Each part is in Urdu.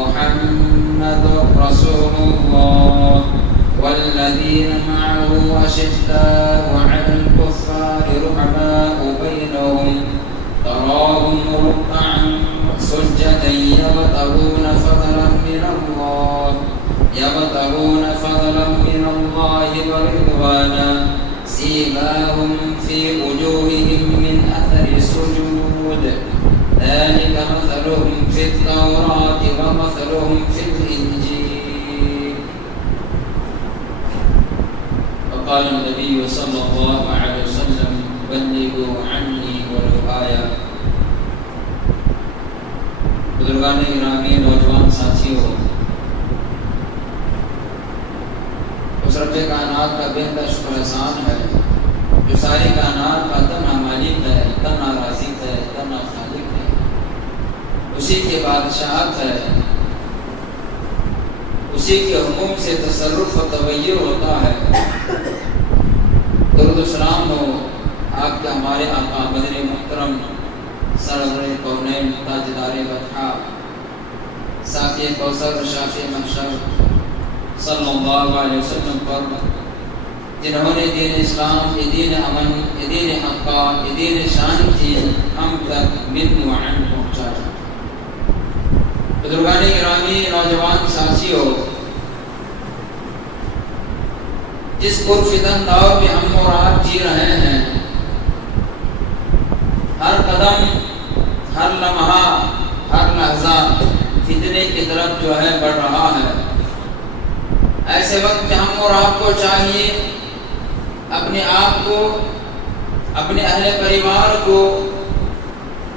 محمد رسول الله والذين معه أشداء على الكفار رحماء بينهم تراهم ركعا سجدا يبتغون فضلا من الله ورضوانا سيماهم في وجوههم من أثر السجود ذلك مثلهم في التوراة ومثلهم في الإنجيل. وقال النبي صلى الله عليه وسلم بلغوا عني ولو آية. بزرگان گرامی، نوجوان ساتھیوں، اس رب کائنات کا بہتر شکر احسان ہے جو ساری کائنات کا تنہا مالک ہے، تنہا رازق ہے، تنہا خالق ہے، اسی کی بادشاہت ہے، اسی کے حکم سے تصرف و تغیر ہوتا ہے۔ درود و سلام ہو آپ کے ہمارے آقا مدنی محترم سرور کونین تاجدار بطحا ساقی کوثر و شافی محشر صلی اللہ علیہ وسلم پر، جنہوں نے دین اسلام، دین امن، دین حقا، دین شانتی ہم تک من وعن پہنچایا۔ بزرگان گرامی، نوجوان ساتھیوں، جس پرفتن دور میں ہم اور آپ جی رہے ہیں، ہر قدم، ہر لمحہ، ہر لحظہ فتنے کی طرف جو ہے بڑھ رہا ہے۔ ایسے وقت میں ہم اور آپ کو چاہیے اپنے آپ کو، اپنے اہل پریوار کو،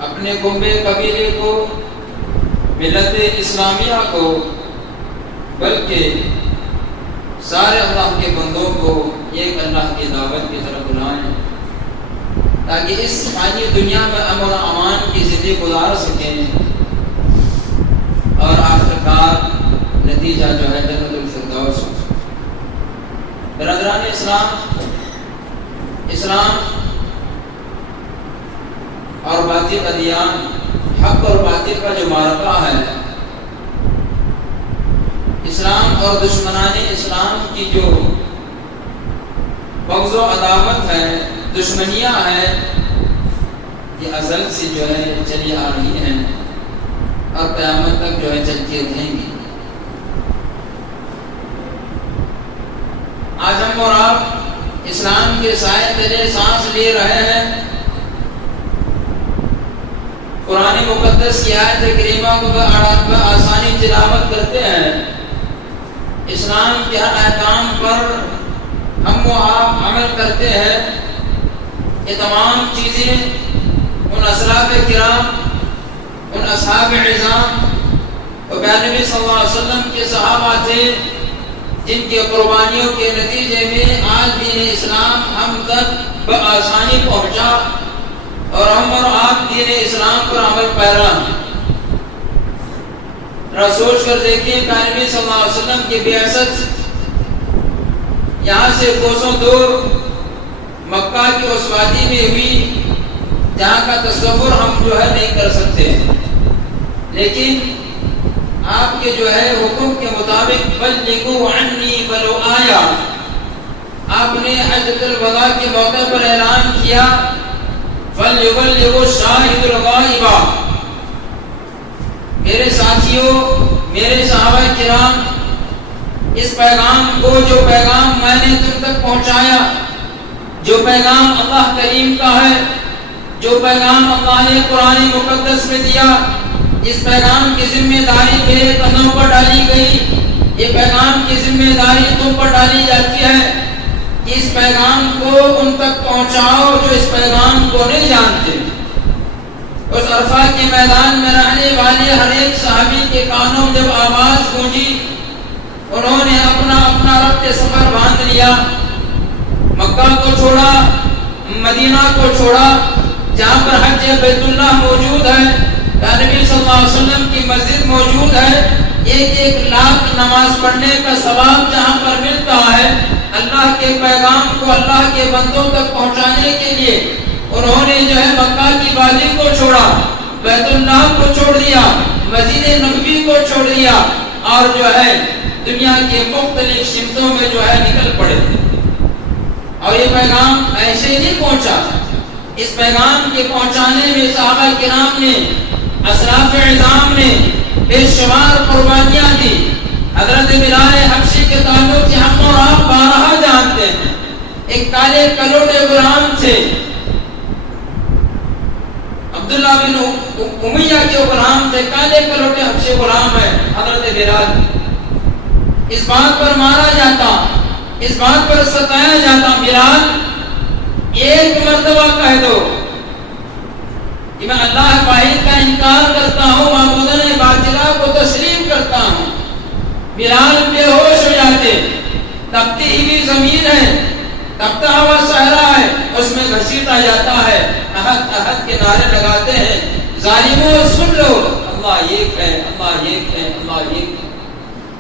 اپنے کنبے قبیلے کو، ملت اسلامیہ کو، بلکہ سارے اللہ کے بندوں کو ایک اللہ کی دعوت کی طرف بلائیں تاکہ اس فانی دنیا میں امن و امان کی زندگی گزار سکیں اور آخرکار نتیجہ جو ہے جنت الفردوس۔ برادران اسلام اور باطل ادیان، حق اور باطل کا جو معرکہ ہے، اسلام اور دشمنان اسلام کی جو بغض و عداوت ہے، دشمنیاں ہیں، یہ ازل سے جو ہے چلی آ رہی ہیں اور قیامت تک جو ہے چلتی رہیں گی۔ آج ہم اور آپ اسلام کے سائے تلے سانس لے رہے ہیں، قرآن مقدس کی آیت کریمہ کو آسانی تلاوت کرتے ہیں، اسلام کے ہر احکام پر ہم و آپ عمل کرتے ہیں۔ یہ تمام چیزیں ان اسلاف کرام، ان اصحاب عظام اور نبی صلی اللہ علیہ وسلم کے صحابہ تھے جن کے قربانیوں کے نتیجے میں آج دین اسلام ہم تک بآسانی پہنچا اور ہم اور آپ دین اسلام پر عمل پیرا ہیں۔ سوچ کر دیکھیں کہ نبی صلی اللہ علیہ وسلم کی بعثت یہاں سے کوسوں دور مکہ کی اس وادی میں ہوئی جہاں کا تصور ہم جو ہے نہیں کر سکتے، لیکن آپ کے جو ہے حکم کے مطابق بلغوا عنی ولو آیا، آپ نے حجۃ الوداع کے موقع پر اعلان کیا فلیبلغ الشاہد الغائب۔ میرے ساتھیوں، میرے صحابہ کرام، اس پیغام کو، جو پیغام میں نے تم تک پہنچایا، جو پیغام اللہ کریم کا ہے، جو پیغام اللہ نے قرآن مقدس میں دیا، اس پیغام کی ذمہ داری میرے کندھوں پر ڈالی گئی، یہ پیغام کی ذمہ داری تم پر ڈالی جاتی ہے کہ اس پیغام کو ان تک پہنچاؤ جو اس پیغام کو نہیں جانتے۔ اس عرفہ کے میدان میں رہنے والے ہر ایک صحابی کے کانوں میں جب آواز گونجی، انہوں نے اپنا اپنا رخت سفر باندھ لیا، مکہ کو چھوڑا، مدینہ کو چھوڑا، جہاں پر حج بیت اللہ موجود ہے، نبی صلی اللہ علیہ وسلم کی مسجد موجود ہے، ایک ایک لاکھ نماز پڑھنے کا ثواب جہاں پر ملتا ہے، اللہ کے پیغام کو اللہ کے بندوں تک پہنچانے کے لیے انہوں نے جو ہے مکہ کی وادی کو چھوڑا، بیت اللہ کو چھوڑ دیا، مسجد نبوی کو چھوڑ دیا اور جو ہے دنیا کے مختلف سمتوں میں جو ہے نکل پڑے. اور یہ پیغام ایسے ہی نہیں پہنچا. اس پیغام کے پہنچانے میں صحابہ کرام نے، اسلاف اعظام نے بے شمار قربانیاں دی. حضرت بلال حبشی کے تعلق سے ہم اور آپ بارہا جانتے ہیں. ایک کالے کلوٹے غلام تھے، عبداللہ بن امیہ کے غلام تھے، کالے کلوٹے حبشی غلام ہے حضرت بلال. اس بات پر مارا جاتا، اس بات پر ستایا جاتا، بلال ایک مرتبہ کہہ دو کہ میں اللہ واحد کا انکار کرتا ہوں، معبودان باطلہ کو تسلیم کرتا ہوں. بلال بے ہوش ہو جاتے. تپتی ہوئی زمین ہے، تپتا ہوا صحرا ہے، اس میں گھسیٹا جاتا ہے. احد احد کے نعرے لگاتے ہیں، ظالموں سن لو، اللہ ایک ہے، اللہ ایک ہے، اللہ ایک ہے.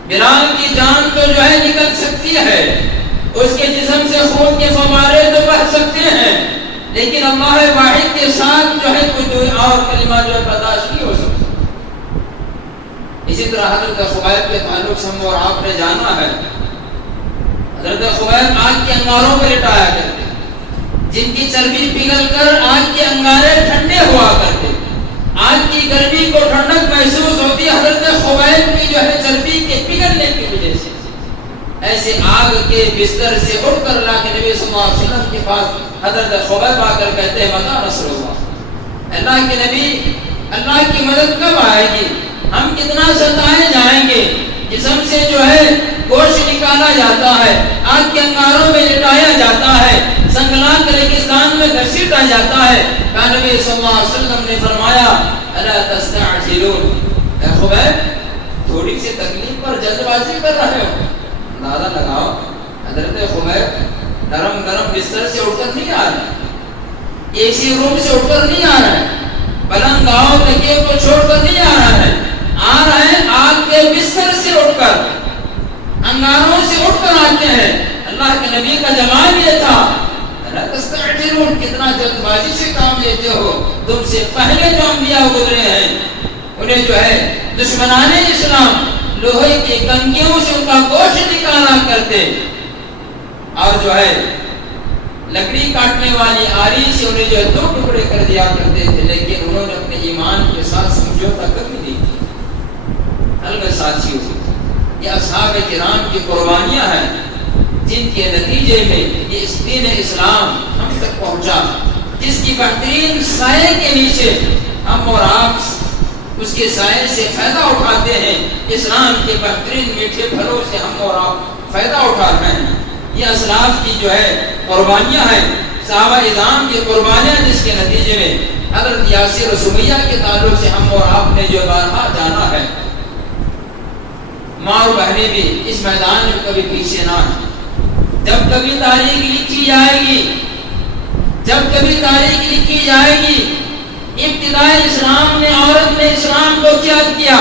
بلال کی جان تو جو ہے نکل سکتی ہے، اس کے جسم سے خون کے فوارے تو بہہ سکتے ہیں، لیکن اللہ واحد کے ساتھ جو ہے کوئی اور کلمہ جو ہے برداشت نہیں ہو سکتا. اسی طرح حضرت خبیب کے تعلق سے ہم اور آپ نے جانا ہے. حضرت خبیب آگ کے انگاروں پہ لٹایا کرتے، جن کی چربی پگھل کر آگ کے انگارے ٹھنڈے ہوا کرتے. آگ کی گرمی کو ٹھنڈک محسوس ہوتی حضرت خبیب کی جو ہے چربی کے پگھلنے کی وجہ سے. ایسے آگ کے بستر سے اٹھ کر اللہ کے نبی صلی اللہ علیہ وسلم کے پاس حضرت خبیب آ کر کہتے ہیں متا نصر اللہ، اللہ کے نبی اللہ کی مدد کب آئے گی؟ ہم کتنا ستائے جائیں گے. جسم سے جو ہے گوشت نکالا جاتا ہے، آگ کے انگاروں میں لٹایا جاتا ہے، سنگلاخ ریگستان میں گھسیٹا جاتا ہے. نبی صلی اللہ علیہ وسلم نے فرمایا الا تستعجلون، اے خبیب تھوڑی سی تکلیف پر جلد بازی کر رہے ہو. اندازہ لگاؤ حضرت خبیب نرم نرم بستر سے اٹھ کر نہیں آ رہے، اے سی روم سے اٹھ کر نہیں آ رہے، پلنگ گاؤں تکیے کو چھوڑ کر نہیں آ رہا ہے، آ رہے ہیں آگ کے بستر سے اٹھ کر، انگاروں سے اٹھ کر آتے ہیں. اللہ کے نبی کا جواب یہ تھا کتنا جلد بازی سے کام لیتے ہو، تم سے پہلے جو انبیاء گزرے ہیں انہیں جو ہے دشمنان اسلام لوہے کی کنگیوں سے ان کا گوشت نکالا کرتے اور جو ہے لکڑی کاٹنے والی آری سے انہیں جو ہے 2 ٹکڑے کر دیا کرتے تھے، لیکن انہوں نے اپنے ایمان کے ساتھ سمجھوتا کبھی نہیں کیا. الگ ساتھیوں، یہ اصحاب کرام کی قربانیاں ہیں جن کے نتیجے میں یہ اس دین اسلام ہم تک پہنچا، جس کی بہترین سائے کے نیچے ہم اور آپ اس کے سائے سے فائدہ اٹھاتے ہیں. اسلام کے بہترین میٹھے پھلوں سے ہم اور آپ فائدہ اٹھا رہے ہیں. یہ اسلاف کی جو ہے قربانیاں ہیں، صحابہ اعظام کی قربانیاں، جس کے نتیجے میں حضرت یاسر سمیہ کے تعلق سے ہم اور آپ نے جو بارہا جانا ہے. ماں اور بہنیں بھی اس میدان میں کبھی پیچھے نہ ہیں. جب کبھی تاریخ لکھی جائے گی، جب کبھی تاریخ لکھی جائے گی، ابتدائی اسلام نے، عورت نے اسلام کو کیا کیا.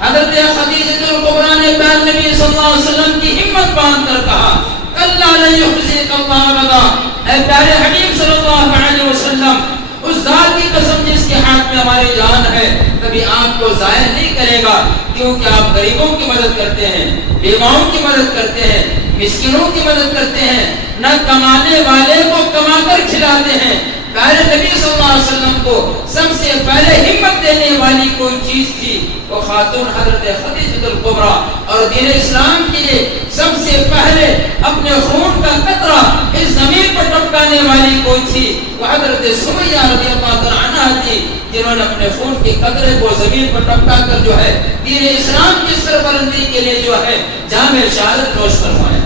حضرت خدیجہ الکبریٰ نے پیارے نبی صلی اللہ علیہ وسلم کی ہمت باندھ کر کہا کلا لن یخزیک اللہ ابدا، اے پیارے حبیب صلی اللہ علیہ وسلم، اس ذات کی قسم جس کے ہاتھ میں ہماری جان ہے، کبھی آپ کو ضائع نہیں کرے گا، کیونکہ آپ غریبوں کی مدد کرتے ہیں، بیواؤں کی مدد کرتے ہیں، مسکینوں کی مدد کرتے ہیں، نہ کمانے والے کو کما کر کھلاتے ہیں. پیارے نبی صلی اللہ علیہ وسلم کو سب سے پہلے ہمت دینے والی کوئی چیز تھی وہ خاتون حضرت خدیجہ الکبریٰ، اور دین اسلام کے لیے سب سے پہلے اپنے خون کا قطرہ اس زمین پر ٹپکانے والی کوئی تھی وہ حضرت سمیہ رضی اللہ عنہا تھی، جنہوں نے اپنے خون کے قطرے کو زمین پر ٹپکا کر جو ہے دین اسلام کی سربلندی کے لیے جو ہے جام شہادت نوش کروایا.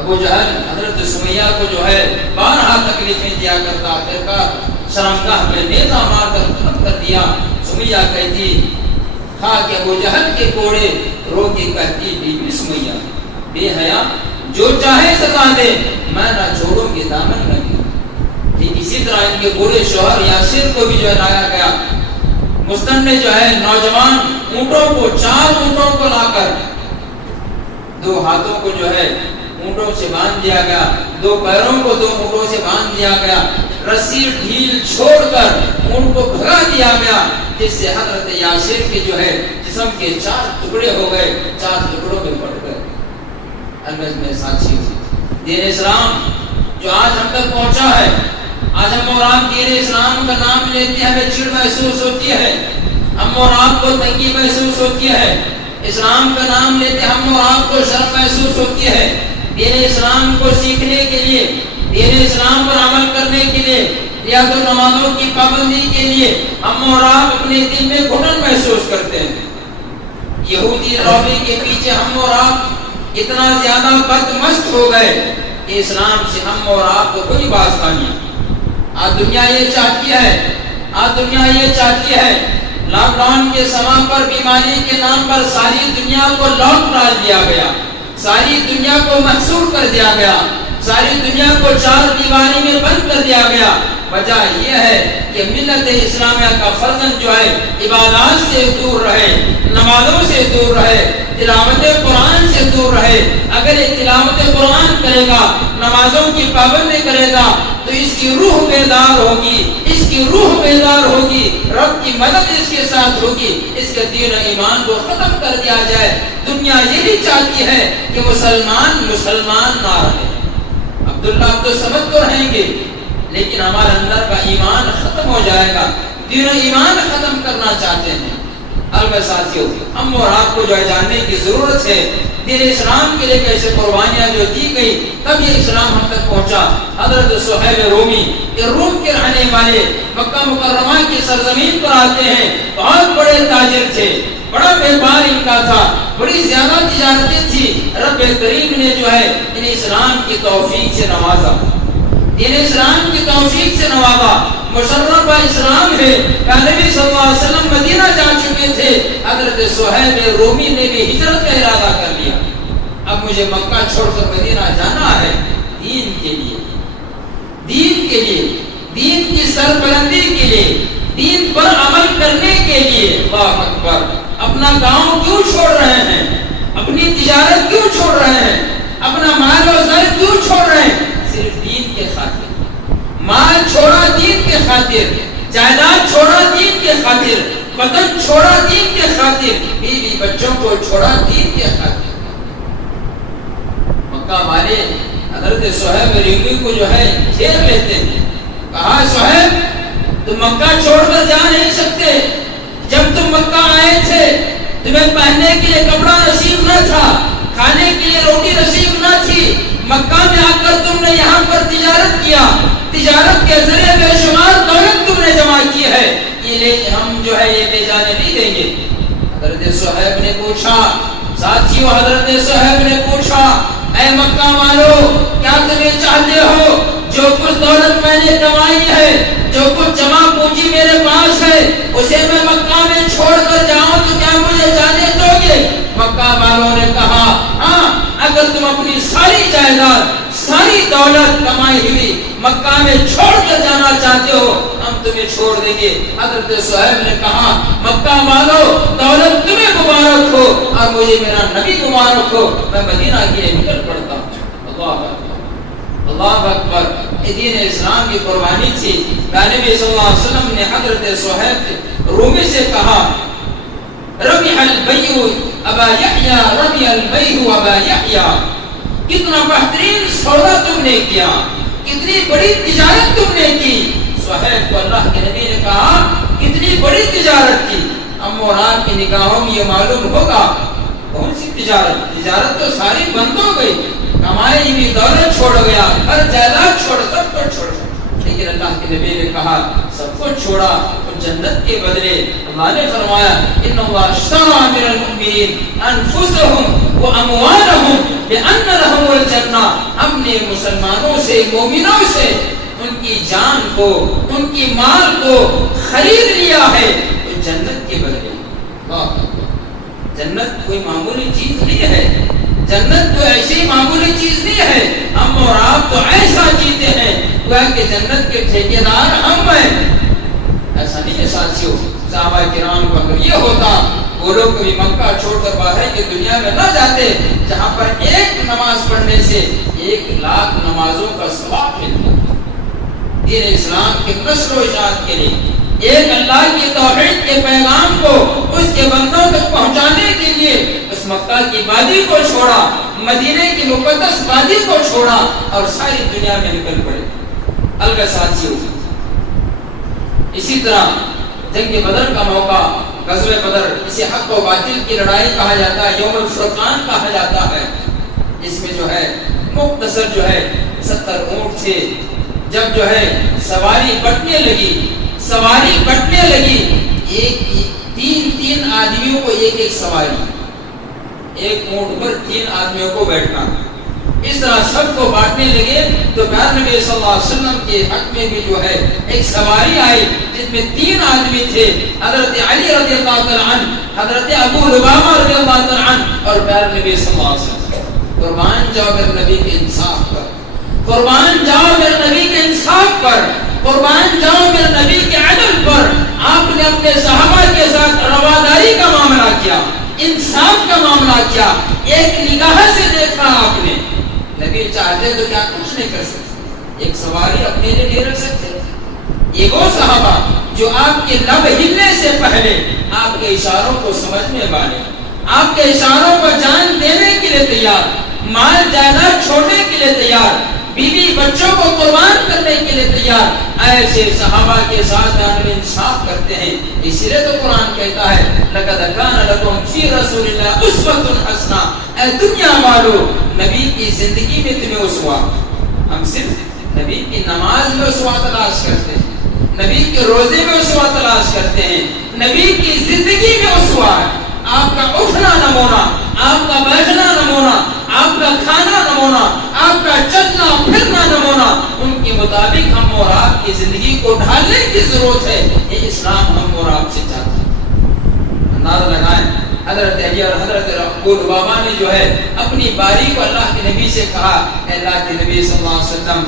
ابو جہل حضرت سمیہ کو جو ہے بارہا تکلیفیں دیا کرتا، آخرکار شرمگاہ میں نیزہ مار کر ختم کر دیا. سمیہ کہتی خاک ابو جہل کے کوڑے، رو کے کہتی بی بی سمیہ بے حیا جو چاہے سزا دے، میں نہ چھوڑوں گی دامن نہ گی. ٹھیک اسی طرح ان کے بوڑھے شوہر یاسر کو بھی جو ہے لایا گیا. مستن نے جو ہے نوجوان اونٹوں کو، 4 اونٹوں کو لا کر 2 ہاتھوں کو جو ہے اونٹوں سے باندھ دیا گیا، 2 پیروں کو 2 اونٹوں سے باندھ دیا گیا، رسی ڈھیل چھوڑ کر اونٹ کو بھگا دیا گیا، جس سے حضرت یاسر کے جو ہے جسم کے 4 ٹکڑے ہو گئے، 4 ٹکڑوں میں بٹ گئے۔ البتہ میں ساتھیوں، دین اسلام جو آج ہم تک پہنچا ہے، آج ہم اور آپ دین اسلام کا نام لیتے ہیں، ہمیں چڑ محسوس ہوتی ہے، ہم اور آپ کو تنگی محسوس ہوتی ہے، اسلام کا نام لیتے ہم اور آپ کو شرم محسوس ہوتی ہے۔ دین اسلام کو سیکھنے کے لیے، دین اسلام پر عمل کرنے کے لیے، ریاض النمازوں کی پابندی کے لیے ہم اور آپ اپنے دل میں گھٹن محسوس کرتے ہیں۔ یہودی روی کے پیچھے ہم اور آپ اتنا زیادہ بدمست ہو گئے کہ اسلام سے ہم اور آپ کو کوئی واسطہ نہیں۔ آج دنیا یہ چاہتی ہے، آج دنیا یہ چاہتی ہے، لاک ڈاؤن کے سما پر بیماری کے نام پر ساری دنیا کو لاک ڈال دیا گیا، ساری دنیا کو محصور کر دیا گیا، ساری دنیا کو 4 دیواری میں بند کر دیا گیا۔ وجہ یہ ہے کہ ملت اسلامیہ کا فرزند جو ہے عبادات سے دور رہے، نمازوں سے دور رہے، تلاوت قرآن سے دور رہے۔ اگر یہ تلاوت قرآن کرے گا، نمازوں کی پابندی کرے گا تو اس کی روح بیدار ہوگی، اس کی روح بیدار ہوگی، رب کی مدد اس کے ساتھ ہوگی، اس کے دین و ایمان کو ختم کر دیا جائے۔ دنیا یہی چاہتی ہے کہ مسلمان نہ رہے۔ عبداللہ عبد الصمد تو رہیں گے لیکن ہمارے اندر کا ایمان ختم ہو جائے گا، دین و ایمان ختم کرنا چاہتے ہیں۔ البتہ ساتھیوں، ہم اور آپ کو جو ہے جاننے کی ضرورت ہے دین اسلام کے لیے کیسے قربانیاں جو دی گئی تب یہ اسلام ہم تک پہنچا۔ حضرت صہیب رومی، یہ روم کے رہنے والے مکہ مکرمہ کی سرزمین پر آتے ہیں، بہت بڑے تاجر تھے، بڑا بیپار ان کا تھا، بڑی زیادہ تجارتیں تھی۔ رب کریم نے جو ہے انہیں اسلام کی توفیق سے نوازا، دین اسلام کی توفیق سے نوازا۔ مشرفہ اسلام ہے، نبی صلی اللہ علیہ وسلم مدینہ جا چکے تھے، حضرت صہیب رومی نے بھی ہجرت کا ارادہ کر لیا۔ اب مجھے مکہ چھوڑ کر مدینہ جانا ہے، دین کے لیے، دین کے لیے، دین کی سربلندی کے لیے، دین پر عمل کرنے کے لیے۔ اللہ اکبر! اپنا گاؤں کیوں چھوڑ رہے ہیں؟ اپنی تجارت کیوں چھوڑ رہے ہیں؟ اپنا مال و زر کیوں چھوڑ رہے ہیں؟ صرف دین کے خاطر۔ مال چھوڑا دین کے خاطر، جائیداد چھوڑا دین کے خاطر، وطن چھوڑا دین کے خاطر، بیوی بچوں کو چھوڑا دین کے خاطر۔ مکہ والے حضرت صہیب رومی کو جو ہے گھیر لیتے ہیں، کہا صہیب تم مکہ چھوڑ کر جا نہیں سکتے، جب تم مکہ آئے تھے تمہیں پہننے کے لیے کپڑا نصیب نہ تھا، کھانے کے لیے روٹی نصیب نہ تھی، مکہ میں آ کر تم نے یہاں پر تجارت کیا، تجارت کے ذریعے بے شمار دولت تم نے جمع کی ہے، یہ ہم جو ہے یہ لے جانے نہیں دیں گے۔ حضرت صہیب نے پوچھا، ساتھیوں حضرت صہیب نے پوچھا، اے مکہ والو کیا تمہیں چاہتے ہو جو کچھ دولت میں نے کمائی ہے، جو کچھ جمع پونجی میرے پاس ہے، اسے میں مکہ میں چھوڑ کر جاؤں تو کیا مجھے جانے دو گے؟ مکہ والوں نے کہا ہاں، اگر تم اپنی ساری جائیداد، ساری دولت کمائی ہوئی مکہ میں چھوڑ کر جانا چاہتے ہو ہم تمہیں چھوڑ دیں گے۔ حضرت صہیب نے کہا مکہ والو دولت تمہیں مبارک ہو اور مجھے میرا نبی مبارک ہو، میں مدینہ کے لیے نکل پڑتا ہوں۔ اللہ اکبر، اللہ اکبر! یہ دین اسلام کی قربانی تھی۔ نبی صلی اللہ علیہ وسلم نے حضرت صہیب رومی سے کہا ربح البیع ابا یحییٰ، ربح البیع ابا یحییٰ، کتنا بہترین سودا تم نے کیا، کتنی بڑی تجارت تم نے کی۔ صہیب کو اللہ کے نبی نے کہا کتنی بڑی تجارت کی۔ ہم اور آپ کی نگاہوں میں یہ معلوم ہوگا کون سی تجارت؟ تجارت تو ساری بند ہو گئی، کمائی بھی دولت چھوڑ گیا، ہر جائیداد چھوڑ، سب کچھ چھوڑ گیا، لیکن اللہ کے نبی نے کہا سب کچھ چھوڑا تو جنت کے بدلے اللہ نے فرمایا ان اللہ اشترى من المؤمنین انفسهم واموالهم بان لهم الجنہ، ہم نے مسلمانوں سے، مومنوں سے ان کی جان کو، ان کی مال کو خرید لیا ہے تو جنت کے بدلے۔ جنت کوئی معمولی چیز نہیں ہے، جنت تو ایسی معمولی چیز نہیں ہے۔ ہم اور آپ تو ایسا جیتے ہیں کہ جنت کے ٹھیکیدار ہم ہیں، ایسا نہیں ہے ساتھیوں۔ صحابہ کرام کو اگر یہ ہوتا وہ لوگ کبھی مکہ چھوڑ کر باہر کی دنیا میں نہ جاتے، جہاں پر ایک نماز پڑھنے سے 1,00,000 نمازوں کا ثواب ملتا ہے۔ دین اسلام کے نشر و اشاعت کے لیے، ایک اللہ کی توحید کے پیغام کو اس کے بندوں تک پہنچانے کے لیے اس مکہ کی وادی کو چھوڑا، مدینے کی مقدس وادی کو چھوڑا اور ساری دنیا میں نکل پڑے۔ الگ ساتھیوں، اسی طرح جنگ بدر کا موقع، غزوہ بدر، اسے حق و باطل کی لڑائی کہا جاتا ہے، یوم الفرقان کہا جاتا ہے۔ اس میں جو ہے مختصر 70 اونٹ تھے۔ جب سواری بٹنے لگی، تین آدمیوں کو ایک سواری، ایک اونٹ پر 3 آدمیوں کو بیٹھنا، اس طرح سب کو بانٹنے لگے تو پیارے نبی صلی اللہ علیہ وسلم کے حق میں بھی ایک سواری آئی جس میں 3 آدمی تھے، حضرت علی رضی اللہ تعالی عنہ، حضرت ابو لبابہ رضی اللہ تعالی عنہ اور پیارے نبی صلی اللہ علیہ وسلم۔ قربان جاؤ میرے نبی کے انصاف پر، قربان جاؤ میرے نبی کے انصاف پر، قربان جاؤ میرے نبی کے عدل پر۔ آپ نے اپنے صحابہ کے ساتھ رواداری کا معاملہ کیا، انصاف کا معاملہ کیا، ایک نگاہ سے دیکھا آپ نے۔ نبی چاہتے تو کیا کچھ نہیں کر سکتے، ایک سواری اپنے لیے نہیں رکھ سکتے۔ یہ وہ صحابہ جو آپ کے لب ہلنے سے پہلے آپ کے اشاروں کو سمجھنے والے، آپ کے اشاروں کو جان دینے کے لیے تیار، مال جائیداد چھوڑنے کے لیے تیار، بیوی بچوں کو قربان کرنے کے لیے تیار، ایسے صحابہ کے ساتھ آپ انصاف کرتے ہیں۔ اسی لیے تو قرآن کہتا ہے لَقَدْ كَانَ لَكُمْ فِي رَسُولِ اللَّهِ أُسْوَةٌ حَسَنَةٌ، اے دنیا والو نبی کی زندگی میں تمہیں اسوا۔ ہم صرف نبی کی نماز میں اسوا تلاش کرتے ہیں، نبی کے روزے میں اسوا تلاش کرتے ہیں، نبی کی زندگی میں اسوا ہے۔ آپ کا اٹھنا نمونہ، آپ کا بیٹھنا نمونہ، آپ کا کھانا نمونہ، آپ کا چلنا پھرنا نمونہ، ان کے مطابق ہم اور آپ کی زندگی کو ڈھالنے کی ضرورت ہے۔ یہ اسلام ہم اور آپ سے چاہتا ہے۔ اندازہ لگائیں، حضرت علی اور حضرت ابو لبابہ نے اپنی باری کو اللہ کے نبی سے کہا، اے اللہ کے نبی صلی اللہ علیہ وسلم،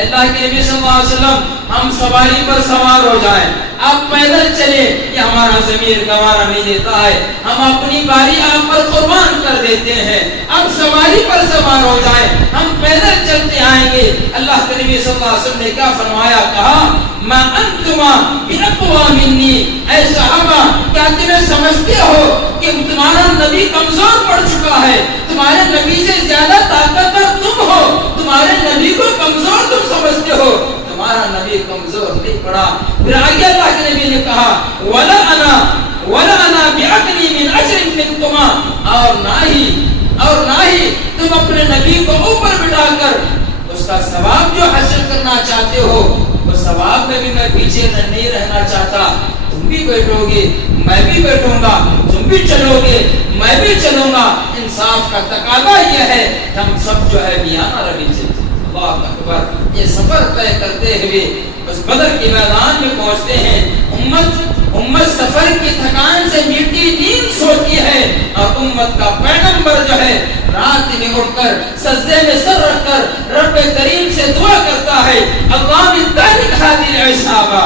اللہ کے نبی صلی اللہ علیہ وسلم، ہم سواری پر سوار ہو جائیں، آپ پیدل چلے، یہ ہمارا ضمیر گوارا نہیں دیتا ہے، ہم اپنی باری آپ پر قربان کر دیتے ہیں، اب سواری پر سوار ہو جائیں، ہم پیدل چلتے آئیں گے۔ اللہ کے نبی صلی اللہ علیہ وسلم نے کیا فرمایا؟ کہا ما انتما باقوى منی، اے صحابہ کیا تمہیں سمجھتے ہو کہ تمہارا نبی کمزور پڑ چکا ہے، تمہارے نبی سے زیادہ طاقتور تم ہو، تمہارے نبی کو کمزور تم سمجھتے ہو، تمہارا نبی کمزور نہیں پڑا۔ پھر آگے اللہ کے نبی نے کہا ولا انا باغنی من اجر منکما، اور نہ ہی تم اپنے نبی کو اوپر بٹھا کر اس کا ثواب جو حاصل کرنا چاہتے ہو، اس ثواب میں بھی میں پیچھے نہیں رہنا چاہتا۔ تم بھی بیٹھو گے، میں بھی بیٹھوں گا، تم بھی چلو گے، میں بھی چلوں گا۔ انصاف کا تقاضا یہ ہے کہ ہم سب میانہ روی چلتے۔ اللہ اکبر۔ یہ سفر طے کرتے ہوئے اس بدر کے میدان میں پہنچتے ہیں۔ امت سفر کی تھکان سے میٹھی نیند سوتی ہے، اور امت کا پیغمبر رات میں اٹھ کر سجدے میں سر رکھ کر رب کریم سے دعا کرتا ہے، اللهم انطلق هذه العصابة،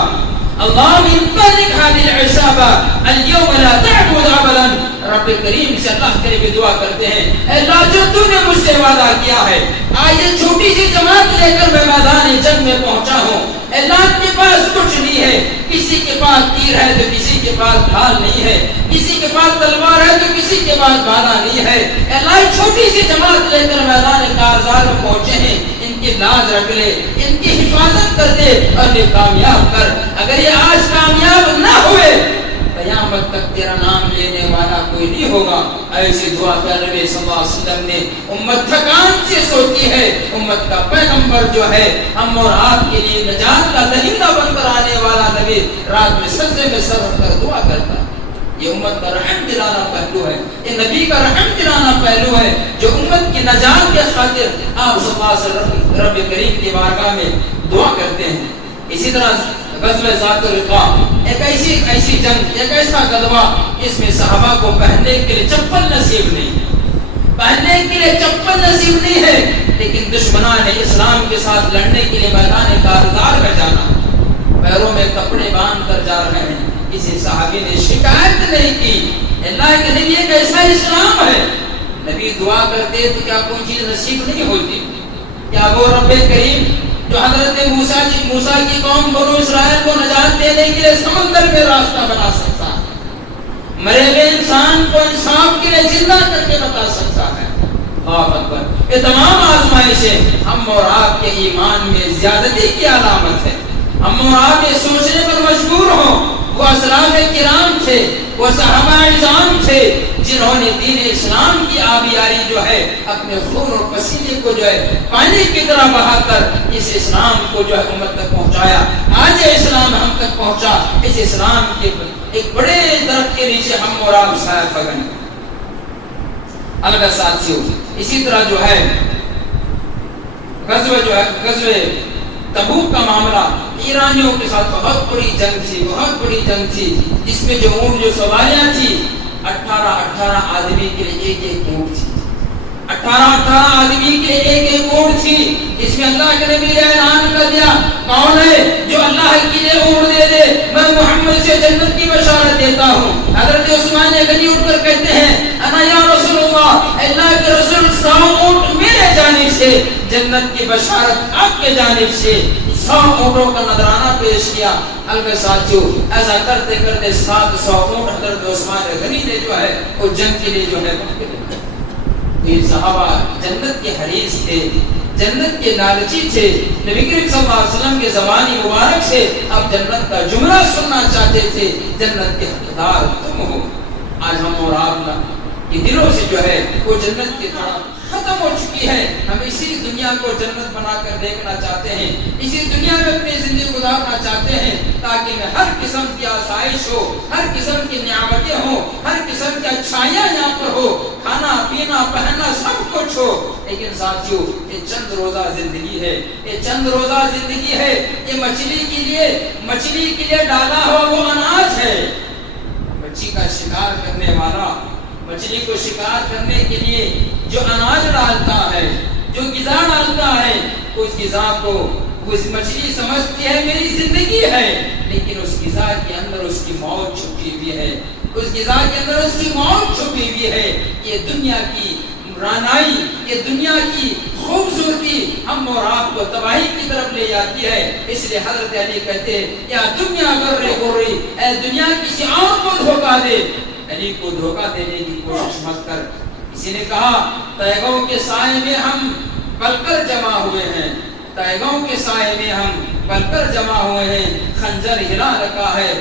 اللهم انطلق هذه العصابة اليوم لا تعبد عبدا۔ رب کریم سے اللہ کے لیے دعا کرتے ہیں، اے اللہ جو تو نے مجھ سے وعدہ کیا ہے، آج یہ چھوٹی سی جماعت لے کر میں میدان جنگ میں پہنچا ہوں۔ اللہ کے پاس کچھ نہیں ہے، کسی کے پاس تیر ہے تو کسی کے پاس ڈھال نہیں ہے، کسی کے پاس تلوار ہے تو کسی کے پاس بھالا نہیں ہے۔ اللہ چھوٹی سی جماعت لے کر میدان کارزار میں پہنچے ہیں، ان کی لاج رکھ لے، ان کی حفاظت کر دے اور انہیں کامیاب کر۔ اگر یہ آج کامیاب نہ ہوئے قیامت تک تیرا نام لینے والا کوئی نہیں ہوگا۔ ایسی دعا کر نبی صلی اللہ علیہ وسلم نے۔ امت تھکان سے سوتی ہے، امت کا پیغمبر ہم اور آپ کے لیے نجات کا دہندہ بن کر آنے والا نبی رات میں سجدے میں سر رکھ کر دعا کرتا ہے۔ یہ امت کا رحم دلانا پہلو ہے، یہ نبی کا رحم دلانا پہلو ہے، جو امت کی نجات کے خاطر آپ صلی اللہ علیہ وسلم رب کریم کی بارگاہ میں دعا کرتے ہیں۔ اسی طرح غزوہ ذات الرقاع ایک ایسی جنگ، ایک ایسا غزوہ جس میں صحابہ کو پہننے کے لیے چپل نصیب نہیں ہے، لیکن دشمنان اسلام کے ساتھ لڑنے کے لیے میدان کارزار میں جانا، پیروں میں کپڑے باندھ کر جا رہے ہیں۔ کسی صحابی نے شکایت نہیں کی۔ اللہ کے نبی ایک ایسا اسلام ہے، نبی دعا کرتے تو کیا کوئی چیز نصیب نہیں ہوتی؟ کیا وہ رب کریم جو حضرت موسیٰ کی قوم بنو اسرائیل کو نجات دینے کے لیے سمندر میں راستہ بنا سکتا ہے؟ مرے ہوئے انسان کو انصاف کے لیے زندہ کر کے بتا سکتا ہے؟ اللہ اکبر! یہ تمام آزمائشیں ہم اور آپ کے ایمان میں زیادتی کی علامت ہے۔ ہم اور آپ یہ سوچنے پر مجبور ہوں وہ اسلاف کرام تھے، وہ صحابہ اعظام تھے جنہوں نے دین اسلام کی آبیاری جو ہے اپنے خون اور پسینے کو جو ہے پانی کی طرح بہا کر اس اسلام کو جو ہے امت تک پہنچایا۔ آج یہ اسلام ہم تک پہنچا، اس اسلام کے ایک بڑے درخت کے نیچے ہم اور آپ سایہ فگن۔ البتہ ساتھیوں، اسی طرح جو ہے غزوہ تبوک کا معاملہ ایرانیوں کے ساتھ بہت بڑی جنگ تھی جس میں جو اونٹ جو سواریاں تھی 18 آدمی کے لیے ایک اونٹ تھی، 18 آدمی کے لیے ایک اونٹ تھی، جس میں اللہ کے نبی نے اعلان کر دیا کون ہے جو اللہ کے لیے اونٹ دے دے میں محمد سے جنت کی بشارت دیتا ہوں۔ حضرت عثمان غنی اٹھ کر کہتے ہیں انا یا رسول اللہ، اللہ کے رسول 100 اونٹ میرے جانب سے، جنت کی بشارت آپ کے جانب سے۔ 100 اونٹوں کا نذرانہ پیش کیا۔ البتہ ساتھیوں، ایسا کرتے کرتے 700 اونٹ حضرت عثمان غنی نے جو ہے وہ جنگ کے لیے جو ہے یہ صحابہ جنت کے حریص تھے، جنت کے لالچی تھے، نبی کریم صلی اللہ علیہ وسلم کے زبانی مبارک سے اب جنت کا جملہ سننا چاہتے تھے، جنت کے حقدار تم ہو۔ آج ہم اور آپ کے دلوں سے جو ہے وہ جنت کی طرف ختم ہو چکی ہے۔ ہم اسی دنیا کو جنت بنا کر دیکھنا چاہتے ہیں، اسی دنیا میں اپنی زندگی گزارنا چاہتے ہیں تاکہ میں ہر قسم کی آسائش ہو، ہر قسم کی نعمتیں ہوں، ہر قسم کی اچھائیاں یہاں پر ہو، کھانا پینا پہننا سب کچھ ہو۔ لیکن ساتھیوں، یہ چند روزہ زندگی ہے، یہ چند روزہ زندگی ہے۔ یہ مچھلی کے لیے ڈالا ہوا وہ اناج ہے۔ مچھلی کا شکار کرنے والا مچھلی کو شکار کرنے کے لیے جو اناج ڈالتا ہے، جو غذا ڈالتا ہے، اس غذا کو اس مچھلی سمجھتی ہے میری زندگی ہے، لیکن اس غذا کے اندر اس کی موت چھپی ہوئی ہے، اس غذا کے اندر اس کی موت چھپی ہوئی ہے۔ یہ دنیا کی رانائی، یہ دنیا کی خوبصورتی ہم اور آپ کو تباہی کی طرف لے جاتی ہے۔ اس لیے حضرت علی کہتے ہیں یا دنیا غرے غری، اے دنیا کسی اور کو دھوکہ دے، علی کو دھوکہ دینے کی کوشش مت کر۔ کسی نے کہا تیغوں کے سائے میں ہم پل کر جمع ہوئے ہیں، تیغوں کے سائے میں ہم پل کر جمع ہوئے ہیں، خنجر ہلا رکھا ہے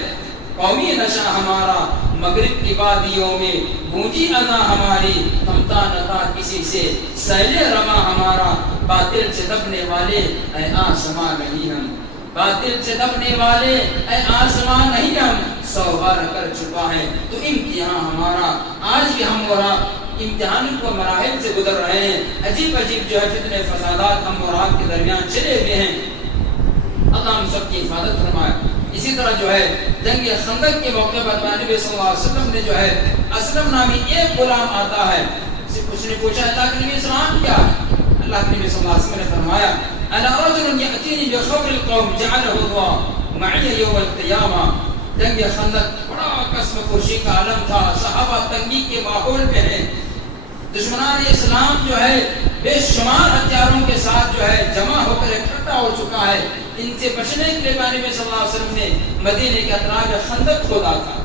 قومی نشہ ہمارا، مغرب کی وادیوں میں گونجی اذا ہماری، تھمتا نہ تھا کسی سے سیل رما ہمارا، باطل سے دبنے والے اے آسماں نہیں ہم، باطل سے دبنے والے اے آسماں نہیں ہم، 100 بار کر چکا ہے تو امتحان ہمارا۔ آج بھی ہم اور آپ امتحان کو مراحل سے گزر رہے ہیں، عجیب جو ہے فتنے فسادات ہم اور آپ کے درمیان چلے ہوئے ہیں۔ اللہ ہم سب کی حفاظت فرمائے۔ اسی طرح جو ہے جنگ خندق کے موقع پر نبی صلی اللہ علیہ وسلم نے جو ہے اسلم نامی ایک غلام آتا ہے، اس نے پوچھا اللہ کے نبی اسلام کیا؟ اللہ کے نبی صلی اللہ علیہ وسلم نے فرمایا انا رجل یاتینی بخبر القوم جعلہ اللہ معی یوم القیامہ۔ جنگ خندق بڑا قسم کشی کا عالم تھا، صحابہ تنگی کے ماحول میں ہیں، دشمنان اسلام جو ہے بے شمار ہتھیاروں کے ساتھ جو ہے جمع ہو کر اکٹھا ہو چکا ہے۔ ان سے بچنے کے لیے نبی صلی اللہ علیہ وسلم نے مدینے کے اطراف خندق کھودا تھا۔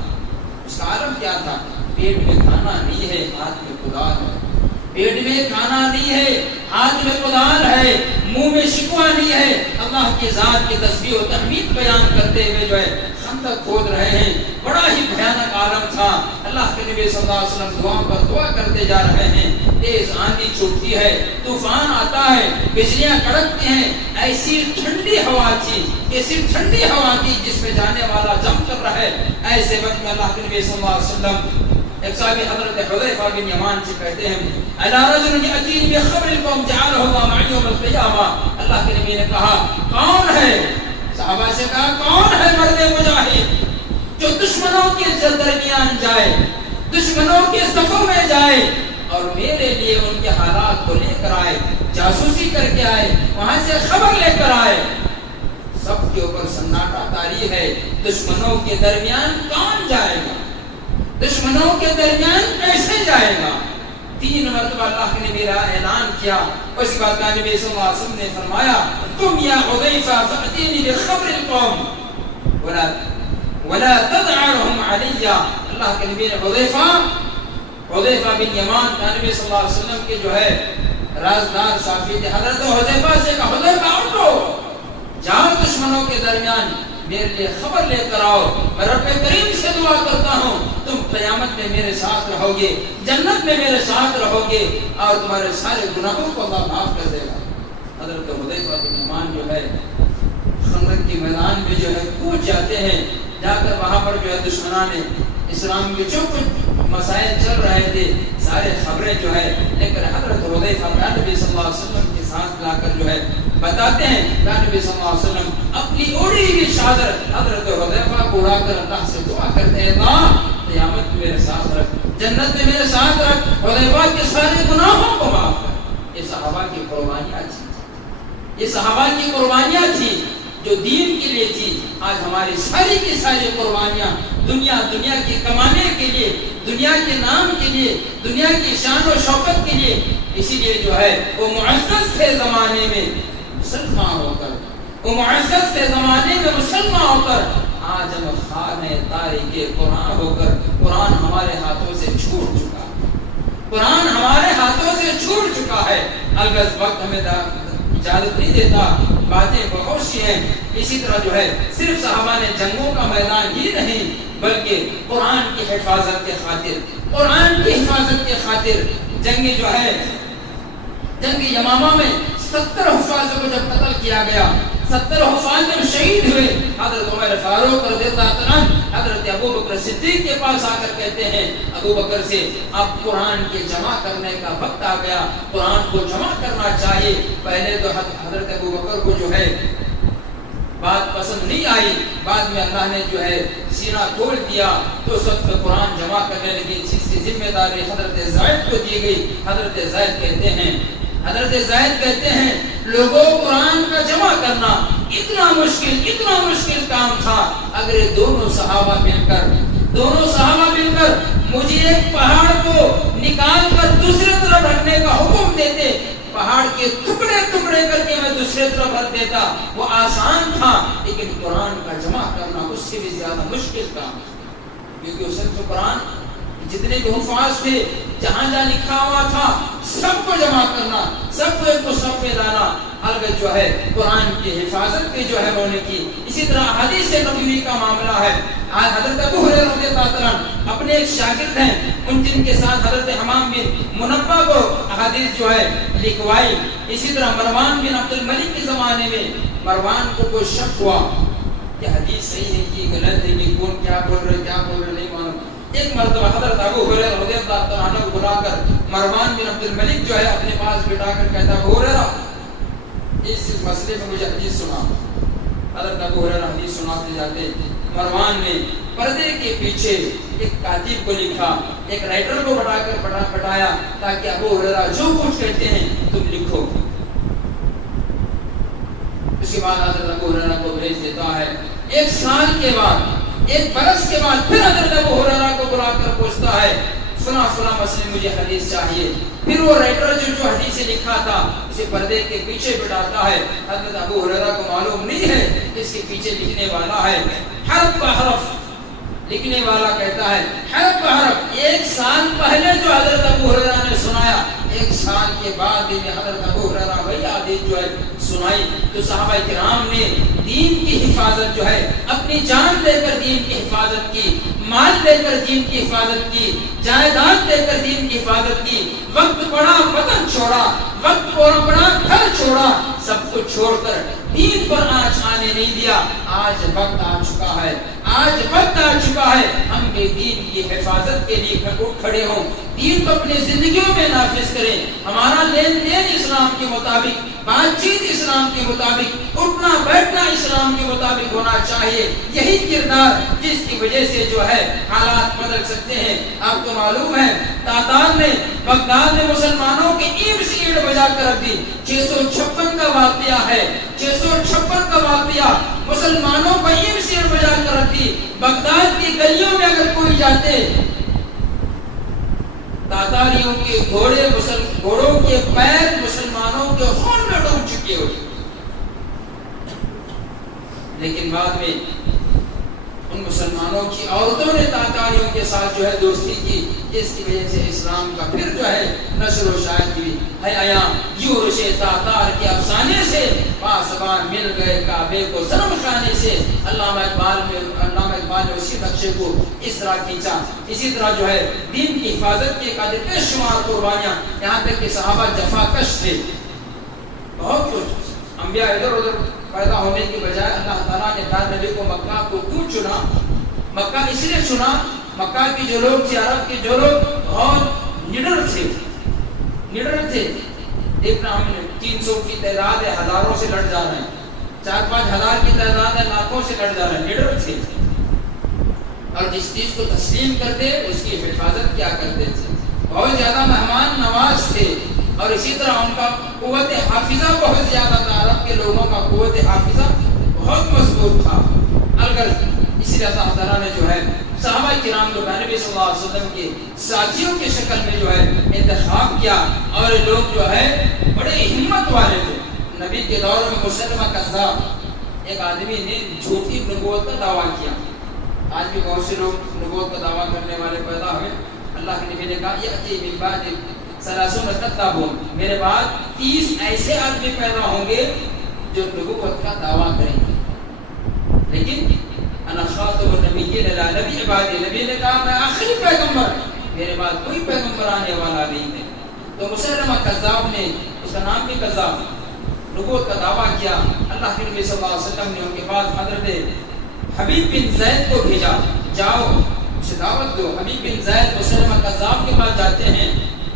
اس کا عالم کیا تھا؟ پیٹ میں کھانا نہیں ہے، ہاتھ میں کدال ہے، پیٹ میں کھانا نہیں ہے، ہاتھ میں کدال ہے، منہ میں شکوہ نہیں ہے، اللہ کی ذات کی تسبیح و تحمید بیان کرتے ہوئے جو ہے خندق کھود رہے ہیں۔ بڑا ہی بھیانک عالم تھا۔ اللہ کے نبی صلی اللہ علیہ وسلم دعا پر دعا کرتے جا رہے ہیں، تیز آندھی چھوٹتی ہے، طوفان آتا ہے، بجلیاں کڑکتی ہیں، ایسی ٹھنڈی ہوا تھی، ایسی ٹھنڈی ہوا تھی جس میں جانے والا جم کر رہا ہے۔ ایسے وقت میں اللہ کے نبی صلی اللہ علیہ وسلم ایک صحابی حضرت حذیفہ بن یمان سے کہتے ہیں الا رجل یاتینی بخبر القوم جعلہ اللہ معی یوم القیامہ۔ اللہ کے نبی نے کہا کون ہے؟ صحابہ سے کہا کون ہے مرد مجاہد جو دشمنوں کے درمیان جائے، دشمنوں کے صفوں میں جائے اور میرے لیے ان کے حالات کو لے کر آئے، جاسوسی کر کے آئے، وہاں سے خبر لے کر آئے۔ سب کے اوپر سناٹا طاری ہے، دشمنوں کے درمیان کون جائے گا؟ دشمنوں کے درمیان کیسے جائے گا؟ 3 مرتبہ اللہ کے نبی نے اعلان کیا. اس کے بعد نبی صلی اللہ علیہ وسلم نے فرمایا تم یا حذیفہ فأتینی بخبر القوم ولا تدعرهم علی. اللہ کے نبی نے حذیفہ بن یمان نبی صلی اللہ علیہ وسلم کے جو ہے رازدار صحابی تھے, حضرت حذیفہ سے کہا حذیفہ اٹھو, جاؤ دشمنوں کے درمیان میرے لیے خبر لے کر آؤ. میں رب کریم سے دعا کرتا ہوں تم قیامت میں میرے ساتھ رہو گے, جنت میں میرے ساتھ رہو گے اور تمہارے سارے گناہوں کو اللہ معاف کر دے گا. حضرت حذیفہ بن یمان جو ہے خندق کے میدان میں جو ہے کود جاتے ہیں, جا کر وہاں پر جو ہے دشمنان اسلام کے جو کچھ مسائل چل رہے تھے سارے خبریں جو ہے لے کر حضرت حذیفہ نبی صلی اللہ علیہ وسلم کے ساتھ لا کر جو ہے بتاتے ہیں. نبی صلی اللہ علیہ وسلم اپنی اوڑی ہوئی چادر حضرت حذیفہ کو اڑا کر اللہ سے دعا کرتے ہیں اللہ قیامت میں میرے ساتھ رکھ, جنت میں میرے ساتھ رکھ, حذیفہ کے سارے گناہوں کو معاف کر. یہ صحابہ کی قربانیاں تھی, یہ صحابہ کی قربانیاں تھی جو دین کے لیے تھی. آج ہماری ساری کی ساری قربانیاں دنیا کی کمانے کے لیے, دنیا کے نام کے لیے, دنیا کی شان و شوکت کے لیے. اسی لیے جو ہے وہ معزز تھے زمانے میں مسلمان ہو کر, وہ معزز تھے زمانے میں مسلمان ہو کر آج ہم خانے تاریخ قرآن ہو کر قرآن ہمارے ہاتھوں سے چھوٹ چکا, قرآن ہمارے ہاتھوں سے چھوٹ چکا ہے. البتہ وقت ہمیں اجازت نہیں دیتا, باتیں بہت سی ہیں. اسی طرح جو ہے صرف صحابہ نے جنگوں کا میدان ہی نہیں بلکہ قرآن کی حفاظت کے خاطر, قرآن کی حفاظت کے خاطر جنگ جو ہے جنگ یمامہ میں 70 حفاظوں کو جب قتل کیا گیا, 70 حفاظ جب شہید ہوئے, حضرت عمر فاروق رضی اللہ عنہ حضرت ابو بکر صدیق کے پاس آ کر کہتے ہیں ابو بکر سے اب قرآن کے جمع کرنے کا وقت آ گیا, قرآن کو جمع کرنا چاہیے. پہلے تو حضرت ابو بکر کو جو ہے بات پسند نہیں آئی, بعد میں اللہ نے جو ہے سینہ کھول دیا تو اس وقت قرآن جمع کرنے لگی. اس کی ذمہ داری حضرت زید کو دی گئی. حضرت زید کہتے ہیں لوگوں قرآن کا جمع کرنا اتنا مشکل کام تھا. اگر یہ دونوں صحابہ مل کر مجھے ایک پہاڑ کو نکال کر دوسرے طرف رکھنے کا حکم دیتے, پہاڑ کے ٹکڑے کر کے میں دوسرے طرف رکھ دیتا, وہ آسان تھا. لیکن قرآن کا جمع کرنا اس سے بھی زیادہ مشکل کام, کیونکہ اس وقت قرآن جتنے بھی حفاظ تھے جہاں لکھا ہوا تھا سب کو جمع کرنا, سب کو ایک مصحف میں لانا, البتہ جو ہے قرآن کی حفاظت کی جو ہے انہوں نے کی. اسی طرح حدیث نبوی کا معاملہ ہے. حضرت ابو ہریرہ رضی اللہ عنہ اپنے ایک شاگرد ہیں ان جن کے ساتھ حضرت حمام بن منبہ کو حدیث جو ہے لکھوائی. اسی طرح مروان بن عبد الملک کے زمانے میں مروان کو کوئی شک ہوا کہ حدیث صحیح ہے کہ غلط ہے, کہ کون کیا بول رہے نہیں معلوم. ایک مرتبہ حضرت ابو ہریرہ رضی اللہ عنہ کو بلا کر مروان بن عبد الملک جو ہے اپنے پاس بٹھا کر کہتا ابو ہریرہ اس مسئلے میں مجھے حدیث سنا. حضرت ابو ہریرہ حدیث سناتے جاتے, مروان نے پردے کے پیچھے ایک کاتب کو لکھا, ایک رائٹر کو بٹھایا تاکہ ابو ہریرہ جو کچھ کہتے ہیں تم لکھو. اس کے بعد حضرت ابو ہریرہ کو بھیج دیتا ہے. 1 سال کے بعد, 1 برس کے بعد پھر حضرت ابو ہریرہ کو بلا کر پوچھتا ہے فلاں مسئلے مجھے حدیث چاہیے. پھر وہ رائٹر جو حدیث لکھا تھا اسے پردے کے پیچھے بٹھاتا ہے. حضرت ابو ہریرہ کو معلوم نہیں ہے اس کے پیچھے لکھنے والا ہے حرف بحرف. لکھنے والا کہتا ہے حرف بحرف 1 سال پہلے جو حضرت ابو ہریرہ نے سنایا 1 سال کے بعد بھی حضرت ابو ہریرہ وہی حدیث جو ہے سنائی. تو صحابہ کرام نے دین کی حفاظت جو ہے اپنی جان دے کر دین کی حفاظت کی, مال دے کر دین کی حفاظت کی, جائیداد دے کر دین کی حفاظت کی. وقت پڑا وطن چھوڑا, وقت پڑا گھر چھوڑا, سب کو چھوڑ کر دین پر آنچ آنے نہیں دیا. آج وقت آ چکا ہے ہم بھی دین کی حفاظت کے لیے کھڑے ہوں, دین کو اپنی زندگیوں میں نافذ کریں. ہمارا لین دین اسلام کے مطابق, بات چیت اسلام کے مطابق, اٹھنا بیٹھنا اسلام کے مطابق ہونا چاہیے. یہی کردار جس کی وجہ سے جو ہے حالات بدل سکتے ہیں. آپ کو معلوم ہے تاتار نے بغداد میں مسلمانوں کی اینٹ سے اینٹ بجا کر رکھ دی. 656 کا واقعہ ہے, 656 کا واقعہ. مسلمانوں کو اینٹ سے اینٹ بجا کر رکھ دی. بغداد کی گلیوں میں اگر کوئی جاتے تاتاریوں کے گھوڑوں کے پیر مسلمانوں کے خون میں ڈوب چکے ہوتے، لیکن بعد میں ان مسلمانوں کی عورتوں نے تاتاریوں کے ساتھ جو ہے دوستی کی، جس کی وجہ سے اسلام کا پھر جو ہے نشر و شائع ہوئی۔ ہے آیا یورش تاتار کے افسانے سے پاسبان مل گئے کعبے کو ضرب خانے سے۔ علامہ اقبال نے اسی نقشے کو اس طرح کھینچا۔ اسی طرح جو ہے دین کی حفاظت کے قدر شمار قربانیاں، یہاں تک کہ صحابہ جفا کش تھے، بہت کچھ۔ انبیاء ادھر ادھر پیدا ہونے کے بجائے اللہ تعالیٰ نے دار نبی کو مکہ کو کیوں چنا؟ مکہ اس لیے چنا، مکہ کی جو لوگ تھے، عرب کے جو لوگ بہت نڈر تھے۔ دیکھنا ہم نے 300 کی تعداد ہے، ہزاروں سے لڑ جا رہے ہیں، 4-5 ہزار کی تعداد ہے، لاکھوں سے لڑ جا رہے ہیں، نڈر تھے، اور جس چیز کو تسلیم کرتے اس کی حفاظت کیا کرتے تھے، بہت زیادہ مہمان نواز تھے، اور اسی طرح ان کا قوت حافظہ بہت زیادہ تھا۔ عرب کے لوگوں کا قوت حافظہ بہت مضبوط تھا۔ اگر اسی لیے اللہ تعالیٰ نے جو ہے صحابہ کرام کو نبی صلی اللہ علیہ وسلم کے ساتھیوں کی شکل میں جو ہے انتخاب کیا، اور لوگ جو ہے بڑے ہمت والے تھے۔ نبی کے دور میں مسلمہ کذاب ایک آدمی نے جھوٹی نبوت کا دعویٰ کیا۔ آج بھی بہت سے لوگ نبوت کا دعویٰ کرنے والے پیدا ہوئے۔ اللہ کے نبی نے کہا یأتی من بعد 30 کذابون، میرے بعد 30 ایسے آدمی پیدا ہوں گے جو نبوت کا دعویٰ کریں گے، لیکن انا خاتم النبیین لا نبی بعدی، نبی نے کہا میں آخری پیغمبر، میرے بعد کوئی پیغمبر آنے والا نہیں ہے۔ تو مسلمہ کذاب نے، اس کا نام بھی کذاب، نبوت کا دعویٰ کیا۔ اللہ کے نبی صلی اللہ علیہ وسلم نے ان کے بعد حضرت حبیب بن زید کو بھیجا، جاؤ اسے دعوت دو۔ حبیب بن زید مسلمہ کذاب کے پاس جاتے ہیں،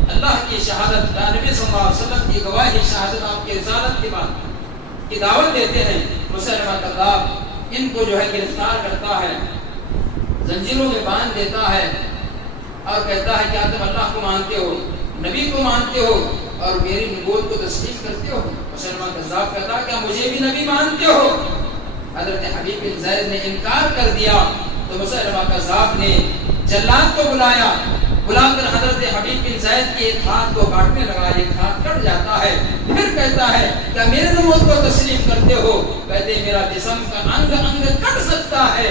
اللہ کی شہادت، نبی صلی اللہ علیہ وسلم کی گواہی، شہادت آپ کی رسالت کے بعد کی دعوت دیتے ہیں۔ مسلمہ کذاب ان کو جو ہے گرفتار کرتا ہے، زنجیروں میں باندھ دیتا ہے، اور کہتا ہے کیا تم اللہ کو مانتے ہو، نبی کو مانتے ہو، اور میری نبوت کو تسلیم کرتے ہو؟ مسلمہ کذاب کہتا ہے کیا مجھے بھی نبی مانتے ہو؟ حضرت حبیب بن زید نے انکار کر دیا، تو مسلمہ کذاب نے جلاد کو بلا کر حضرت حبیب بن زید کے ایک ہاتھ کو کاٹنے لگا، ایک ہاتھ کٹ جاتا ہے، پھر کہتا ہے کیا میرے نبوت کو تسلیم کرتے ہو؟ کہتے ہیں میرا جسم کا انگ انگ کٹ سکتا ہے،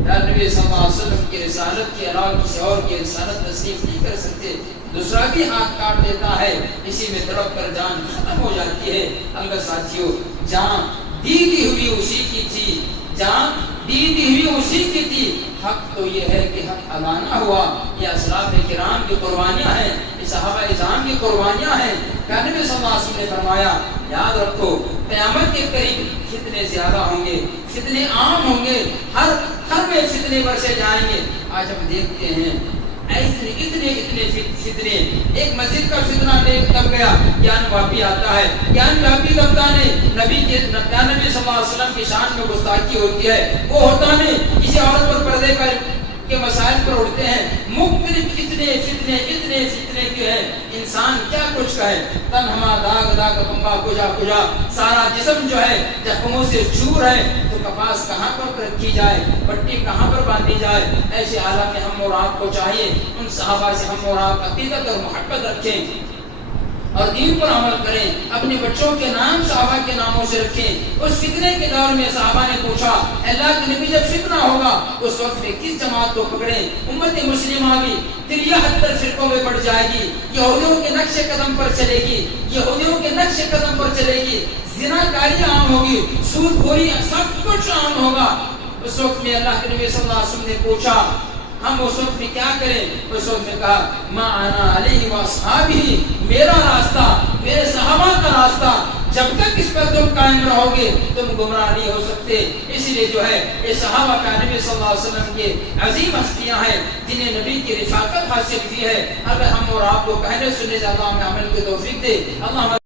نبی صلی اللہ علیہ وسلم کی رسالت کے علاوہ کسی اور کی رسالت تسلیم نہیں کر سکتے، دوسرا بھی ہاتھ کاٹ دیتا ہے، اسی میں تڑپ کر جان ختم ہو جاتی ہے۔ الگ ساتھیوں، جان دی ہوئی اسی کی تھی، جان دی ہوئی اسی کی تھی، حق تو یہ ہے کہ حق امانہ ہوا۔ یہ اسلاف کرام کی قربانیاں ہیں، یہ صحابہ اعظام کی قربانیاں ہیں۔ کہ نبی صلی اللہ علیہ وسلم نے فرمایا یاد رکھو قیامت کے قریب فتنے زیادہ ہوں گے، فتنے عام ہوں گے، ہر میں فتنے برسے جائیں گے۔ آج ہم دیکھتے ہیں اتنے فتنے، ایک مسجد کا فتنہ دب گیا، گیان واپی آتا ہے، گیان واپی دبتا نہیں، نبی صلی اللہ علیہ وسلم کی شان میں گستاخی ہوتی ہے، وہ ہوتا نہیں، کسی عورت پر پردے کے مسائل پر اڑتے ہیں، مختلف اتنے فتنے کے ہیں، انسان کیا کچھ کہے، تن ہما داغ پمبا کجا سارا جسم جو ہے زخموں سے چور ہے، تو کپاس کہاں پر رکھی جائے، پٹی کہاں پر باندھی جائے؟ ایسے عالم میں ہم اور آپ کو چاہیے ان صحابہ سے ہم اور آپ عقیدت اور محبت رکھیں اور دین پر عمل کریں، اپنے بچوں کے نام صحابہ کے ناموں سے رکھیں۔ اس فتنے کے دور میں صحابہ نے پوچھا اللہ کے نبی جب فتنہ ہوگا اس وقت میں کس جماعت کو پکڑیں؟ امت مسلمہ بھی 73 فرقوں میں بڑھ جائے گی، یہودیوں کے نقش قدم پر چلے گی، یہودیوں کے نقش قدم پر چلے گی، زناکاری عام ہوگی، سود خوری سب کچھ عام ہوگا۔ اس وقت میں اللہ کے نبی صلی اللہ علیہ وسلم نے پوچھا ہم اس وقت میں کیا کریں؟ اس وقت میں کہا ما انا علیہ واصحابہ، میرا راستہ، میرے صحابہ کا راستہ، جب تک اس پر تم قائم رہو گے تم گمراہ نہیں ہو سکتے۔ اس لیے جو ہے یہ صحابہ کا نبی صلی اللہ علیہ وسلم کے عظیم ہستیاں ہیں جنہیں نبی کی رفاقت حاصل کی ہے۔ اگر ہم اور آپ کو کہنے سننے سے اللہ ہمیں عمل کی توفیق دے، اللہ